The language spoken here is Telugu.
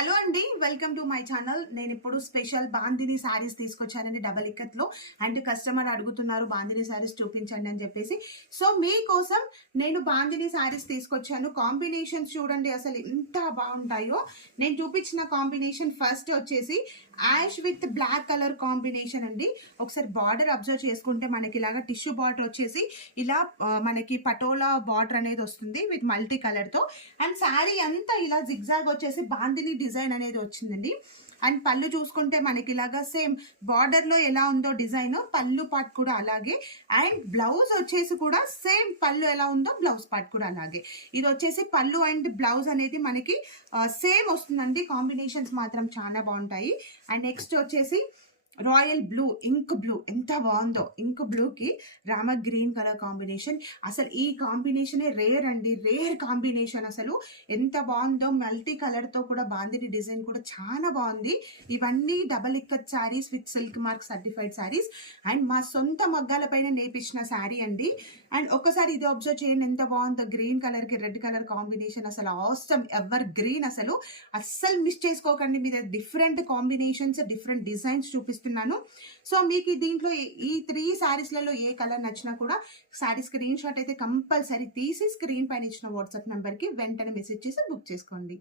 హలో అండి, వెల్కమ్ టు మై ఛానల్. నేను ఇప్పుడు స్పెషల్ బాందిని శారీస్ తీసుకొచ్చానండి డబల్ ఇక్కత్లో. అండ్ కస్టమర్ అడుగుతున్నారు బాందిని శారీస్ చూపించండి అని చెప్పేసి. సో మీకోసం నేను బాందిని శారీస్ తీసుకొచ్చాను. కాంబినేషన్స్ చూడండి అసలు ఎంత బాగుంటాయో. నేను చూపించిన కాంబినేషన్ ఫస్ట్ వచ్చేసి ash with black colour combination అండి. ఒకసారి బార్డర్ అబ్జర్వ్ చేసుకుంటే మనకి ఇలాగా టిష్యూ బార్డర్ వచ్చేసి ఇలా మనకి పటోలా బార్డర్ అనేది వస్తుంది విత్ మల్టీ కలర్తో. అండ్ శారీ అంతా ఇలా జిగ్జాగ్ వచ్చేసి బాందిని డిజైన్ అనేది వచ్చిందండి. అండ్ పళ్ళు చూసుకుంటే మనకి ఇలాగా సేమ్ బార్డర్లో ఎలా ఉందో డిజైన్, పళ్ళు పార్ట్ కూడా అలాగే. అండ్ బ్లౌజ్ వచ్చేసి కూడా సేమ్ పళ్ళు ఎలా ఉందో బ్లౌజ్ పార్ట్ కూడా అలాగే. ఇది వచ్చేసి పళ్ళు అండ్ బ్లౌజ్ అనేది మనకి సేమ్ వస్తుందండి. కాంబినేషన్స్ మాత్రం చాలా బాగుంటాయి. అండ్ నెక్స్ట్ వచ్చేసి రాయల్ బ్లూ, ఇంక్ బ్లూ ఎంత బాగుందో. ఇంక్ బ్లూకి రామ గ్రీన్ కలర్ కాంబినేషన్. అసలు ఈ కాంబినేషనే రేర్ అండి, రేర్ కాంబినేషన్. అసలు ఎంత బాగుందో. మల్టీ కలర్తో కూడా బాందిని డిజైన్ కూడా చాలా బాగుంది. ఇవన్నీ double ikat saris with silk mark certified saris. And మా సొంత మగ్గాల పైన నేర్పించిన శారీ అండి. అండ్ ఒక్కసారి ఇది అబ్జర్వ్ చేయండి ఎంత బాగుందో. గ్రీన్ కలర్కి రెడ్ కలర్ కాంబినేషన్ అసలు ఆసమ్, ఎవర్ గ్రీన్. అస్సలు మిస్ చేసుకోకండి. మీద డిఫరెంట్ కాంబినేషన్స్, డిఫరెంట్ డిజైన్స్ చూపిస్తున్నాను. సో మీకు దీంట్లో ఈ 3 శారీస్లలో ఏ కలర్ నచ్చినా కూడా శారీ స్క్రీన్ షాట్ అయితే కంపల్సరీ తీసి స్క్రీన్ పైన ఇచ్చిన వాట్సాప్ నెంబర్కి వెంటనే మెసేజ్ చేసి బుక్ చేసుకోండి.